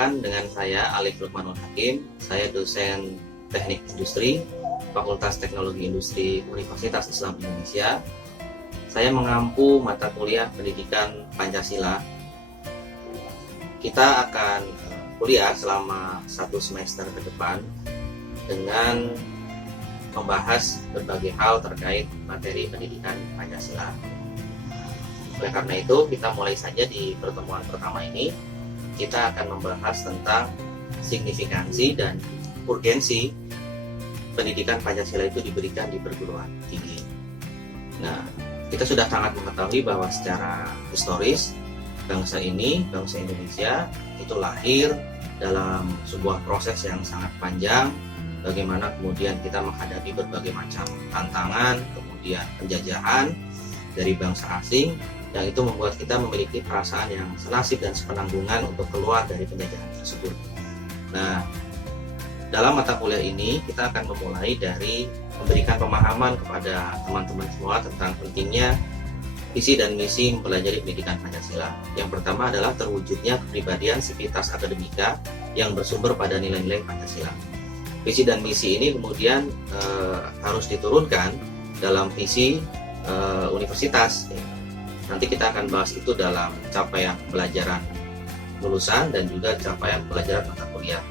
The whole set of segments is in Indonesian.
Perkenalkan, dengan saya Alif Lukmanul Hakim. Saya dosen Teknik Industri, Fakultas Teknologi Industri Universitas Islam Indonesia. Saya mengampu mata kuliah Pendidikan Pancasila. Kita akan kuliah selama 1 semester ke depan dengan membahas berbagai hal terkait materi pendidikan Pancasila. Oleh karena itu, kita mulai saja di pertemuan pertama ini. Kita akan membahas tentang signifikansi dan urgensi pendidikan Pancasila itu diberikan di perguruan tinggi. Nah, kita sudah sangat mengetahui bahwa secara historis bangsa ini, bangsa Indonesia itu lahir dalam sebuah proses yang sangat panjang. Bagaimana kemudian kita menghadapi berbagai macam tantangan, kemudian penjajahan dari bangsa asing, yang itu membuat kita memiliki perasaan yang senasib dan sepenanggungan untuk keluar dari penjajahan tersebut. Nah, dalam mata kuliah ini kita akan memulai dari memberikan pemahaman kepada teman-teman semua tentang pentingnya visi dan misi mempelajari pendidikan Pancasila. Yang pertama adalah terwujudnya kepribadian sivitas akademika yang bersumber pada nilai-nilai Pancasila. Visi dan misi ini kemudian harus diturunkan dalam visi universitas. Nanti kita akan bahas itu dalam capaian pelajaran lulusan dan juga capaian pelajaran mata kuliah.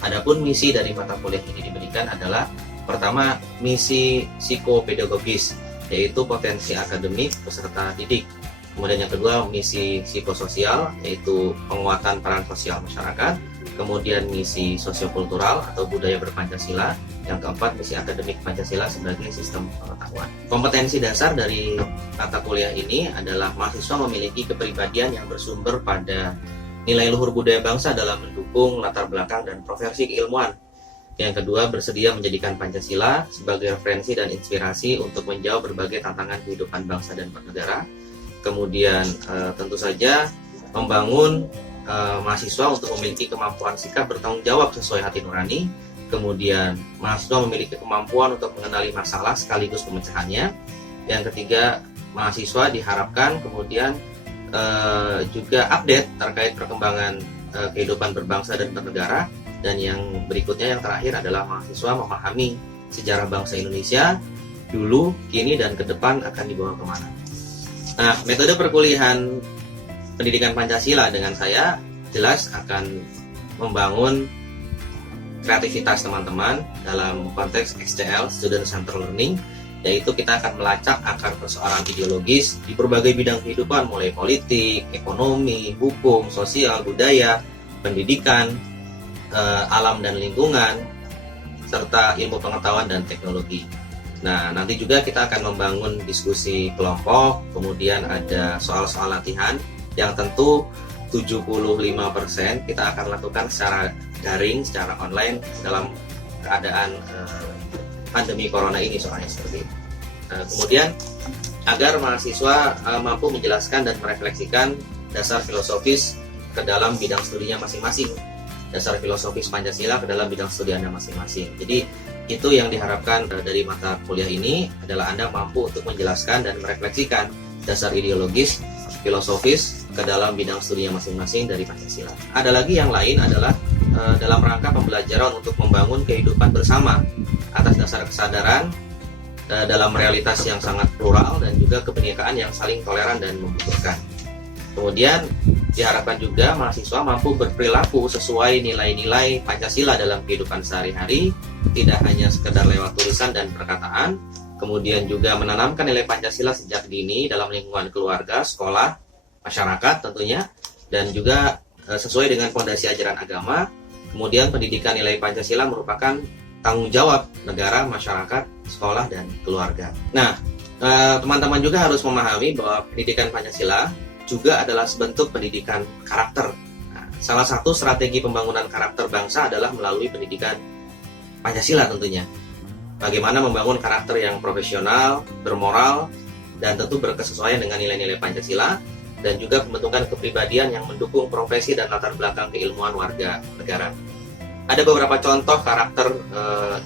Adapun misi dari mata kuliah ini diberikan adalah pertama, misi psikopedagogis, yaitu potensi akademik peserta didik. Kemudian yang kedua, misi psikososial, yaitu penguatan peran sosial masyarakat. Kemudian misi sosiokultural atau budaya berpancasila. Yang keempat, misi akademik Pancasila sebagai sistem pengetahuan. Kompetensi dasar dari mata kuliah ini adalah mahasiswa memiliki kepribadian yang bersumber pada nilai luhur budaya bangsa dalam mendukung latar belakang dan profesi keilmuan. Yang kedua, bersedia menjadikan Pancasila sebagai referensi dan inspirasi untuk menjawab berbagai tantangan kehidupan bangsa dan bernegara. Kemudian tentu saja membangun mahasiswa untuk memiliki kemampuan sikap bertanggung jawab sesuai hati nurani. Kemudian mahasiswa memiliki kemampuan untuk mengenali masalah sekaligus pemecahannya. Yang ketiga, mahasiswa diharapkan kemudian juga update terkait perkembangan kehidupan berbangsa dan bernegara. Dan yang berikutnya, yang terakhir adalah mahasiswa memahami sejarah bangsa Indonesia dulu, kini, dan ke depan akan dibawa kemana. Nah, metode perkuliahan pendidikan Pancasila dengan saya jelas akan membangun kreativitas teman-teman dalam konteks SCL, Student Center Learning, yaitu kita akan melacak akar persoalan ideologis di berbagai bidang kehidupan, mulai politik, ekonomi, hukum, sosial, budaya, pendidikan, alam dan lingkungan, serta ilmu pengetahuan dan teknologi. Nah, nanti juga kita akan membangun diskusi kelompok, kemudian ada soal-soal latihan yang tentu 75% kita akan lakukan secara daring, secara online dalam keadaan pandemi corona ini soalnya seperti itu. Kemudian agar mahasiswa mampu menjelaskan dan merefleksikan dasar filosofis ke dalam bidang studinya masing-masing, dasar filosofis Pancasila ke dalam bidang studi Anda masing-masing. Jadi itu yang diharapkan dari mata kuliah ini adalah Anda mampu untuk menjelaskan dan merefleksikan dasar ideologis, filosofis ke dalam bidang studinya masing-masing dari Pancasila. Ada lagi yang lain adalah dalam rangka pembelajaran untuk membangun kehidupan bersama atas dasar kesadaran dalam realitas yang sangat plural dan juga kebinekaan yang saling toleran dan membutuhkan. Kemudian diharapkan juga mahasiswa mampu berperilaku sesuai nilai-nilai Pancasila dalam kehidupan sehari-hari, tidak hanya sekedar lewat tulisan dan perkataan. Kemudian juga menanamkan nilai Pancasila sejak dini dalam lingkungan keluarga, sekolah, masyarakat tentunya, dan juga sesuai dengan fondasi ajaran agama. Kemudian pendidikan nilai Pancasila merupakan tanggung jawab negara, masyarakat, sekolah, dan keluarga. Nah, teman-teman juga harus memahami bahwa pendidikan Pancasila juga adalah sebentuk pendidikan karakter. Nah, salah satu strategi pembangunan karakter bangsa adalah melalui pendidikan Pancasila tentunya. Bagaimana membangun karakter yang profesional, bermoral, dan tentu berkesesuaian dengan nilai-nilai Pancasila, dan juga pembentukan kepribadian yang mendukung profesi dan latar belakang keilmuan warga negara. Ada beberapa contoh karakter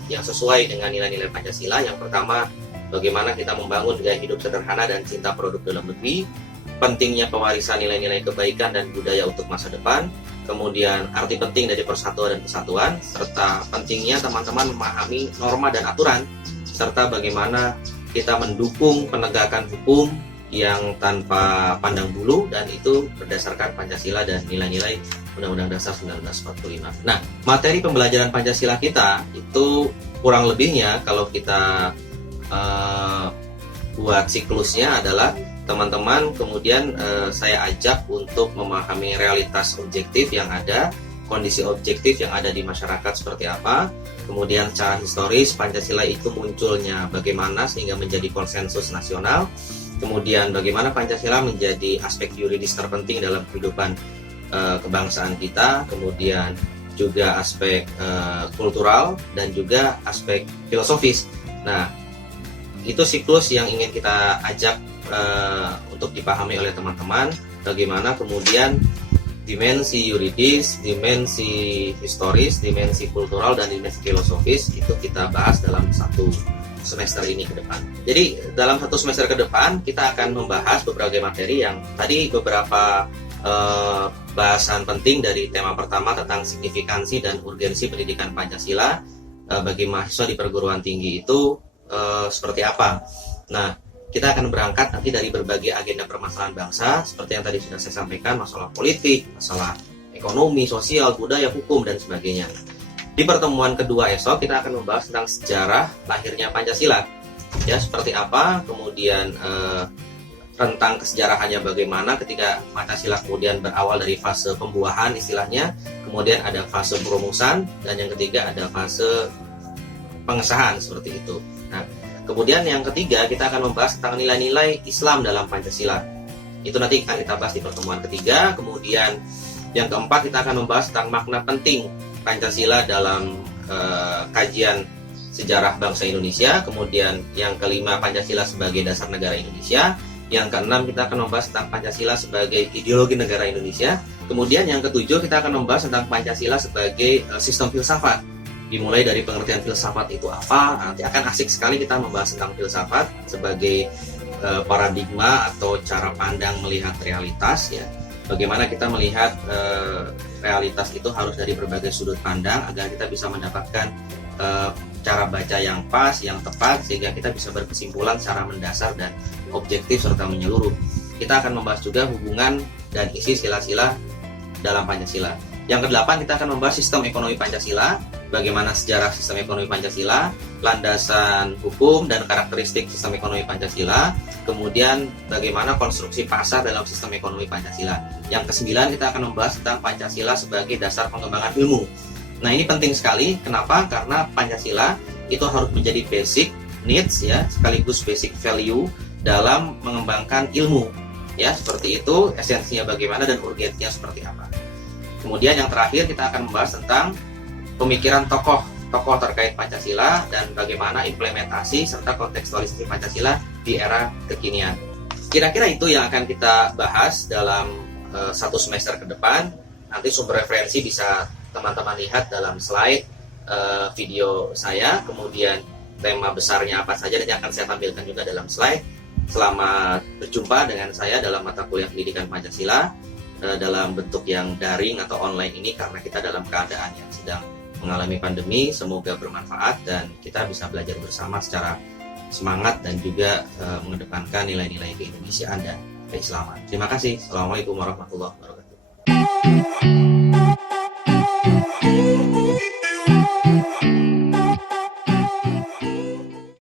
yang sesuai dengan nilai-nilai Pancasila. Yang pertama, bagaimana kita membangun gaya hidup sederhana dan cinta produk dalam negeri, pentingnya pewarisan nilai-nilai kebaikan dan budaya untuk masa depan, kemudian arti penting dari persatuan dan kesatuan, serta pentingnya teman-teman memahami norma dan aturan, serta bagaimana kita mendukung penegakan hukum yang tanpa pandang bulu, dan itu berdasarkan Pancasila dan nilai-nilai Undang-Undang Dasar 1945. Nah, materi pembelajaran Pancasila kita itu kurang lebihnya kalau kita buat siklusnya adalah teman-teman kemudian saya ajak untuk memahami realitas objektif yang ada, kondisi objektif yang ada di masyarakat seperti apa, kemudian secara historis Pancasila itu munculnya bagaimana sehingga menjadi konsensus nasional, kemudian bagaimana Pancasila menjadi aspek yuridis terpenting dalam kehidupan kebangsaan kita, kemudian juga aspek kultural dan juga aspek filosofis. Nah, itu siklus yang ingin kita ajak untuk dipahami oleh teman-teman, bagaimana kemudian dimensi yuridis, dimensi historis, dimensi kultural, dan dimensi filosofis itu kita bahas dalam satu semester ini ke depan. Jadi dalam satu semester ke depan kita akan membahas beberapa materi yang tadi beberapa bahasan penting dari tema pertama tentang signifikansi dan urgensi pendidikan Pancasila bagi mahasiswa di perguruan tinggi itu seperti apa. Nah, kita akan berangkat nanti dari berbagai agenda permasalahan bangsa seperti yang tadi sudah saya sampaikan, masalah politik, masalah ekonomi, sosial, budaya, hukum, dan sebagainya. Di pertemuan kedua esok kita akan membahas tentang sejarah lahirnya Pancasila, ya seperti apa, kemudian rentang kesejarahannya bagaimana ketika Pancasila kemudian berawal dari fase pembuahan istilahnya, kemudian ada fase perumusan, dan yang ketiga ada fase pengesahan seperti itu. Nah, kemudian yang ketiga kita akan membahas tentang nilai-nilai Islam dalam Pancasila. Itu nanti akan kita bahas di pertemuan ketiga. Kemudian yang keempat kita akan membahas tentang makna penting Pancasila dalam kajian sejarah bangsa Indonesia. Kemudian yang kelima Pancasila sebagai dasar negara Indonesia. Yang keenam kita akan membahas tentang Pancasila sebagai ideologi negara Indonesia. Kemudian yang ketujuh kita akan membahas tentang Pancasila sebagai sistem filsafat. Dimulai dari pengertian filsafat itu apa, nanti akan asik sekali kita membahas tentang filsafat sebagai paradigma atau cara pandang melihat realitas, ya. Bagaimana kita melihat realitas itu harus dari berbagai sudut pandang agar kita bisa mendapatkan cara baca yang pas, yang tepat, sehingga kita bisa berkesimpulan secara mendasar dan objektif serta menyeluruh. Kita akan membahas juga hubungan dan isi sila-sila dalam Pancasila. Yang kedelapan kita akan membahas sistem ekonomi Pancasila, bagaimana sejarah sistem ekonomi Pancasila, landasan hukum dan karakteristik sistem ekonomi Pancasila, kemudian bagaimana konstruksi pasar dalam sistem ekonomi Pancasila. Yang kesembilan kita akan membahas tentang Pancasila sebagai dasar pengembangan ilmu. Nah, ini penting sekali. Kenapa? Karena Pancasila itu harus menjadi basic needs, ya, sekaligus basic value dalam mengembangkan ilmu. Ya, seperti itu esensinya bagaimana dan urgensinya seperti apa. Kemudian yang terakhir kita akan membahas tentang pemikiran tokoh terkait Pancasila dan bagaimana implementasi serta kontekstualisasi Pancasila di era kekinian. Kira-kira itu yang akan kita bahas dalam satu semester ke depan. Nanti sumber referensi bisa teman-teman lihat dalam slide video saya, kemudian tema besarnya apa saja dan yang akan saya tampilkan juga dalam slide. Selamat berjumpa dengan saya dalam mata kuliah pendidikan Pancasila dalam bentuk yang daring atau online ini, karena kita dalam keadaan yang sedang mengalami pandemi. Semoga bermanfaat dan kita bisa belajar bersama secara semangat dan juga mengedepankan nilai-nilai keindonesiaan dan keislaman. Terima kasih. Assalamualaikum warahmatullahi wabarakatuh.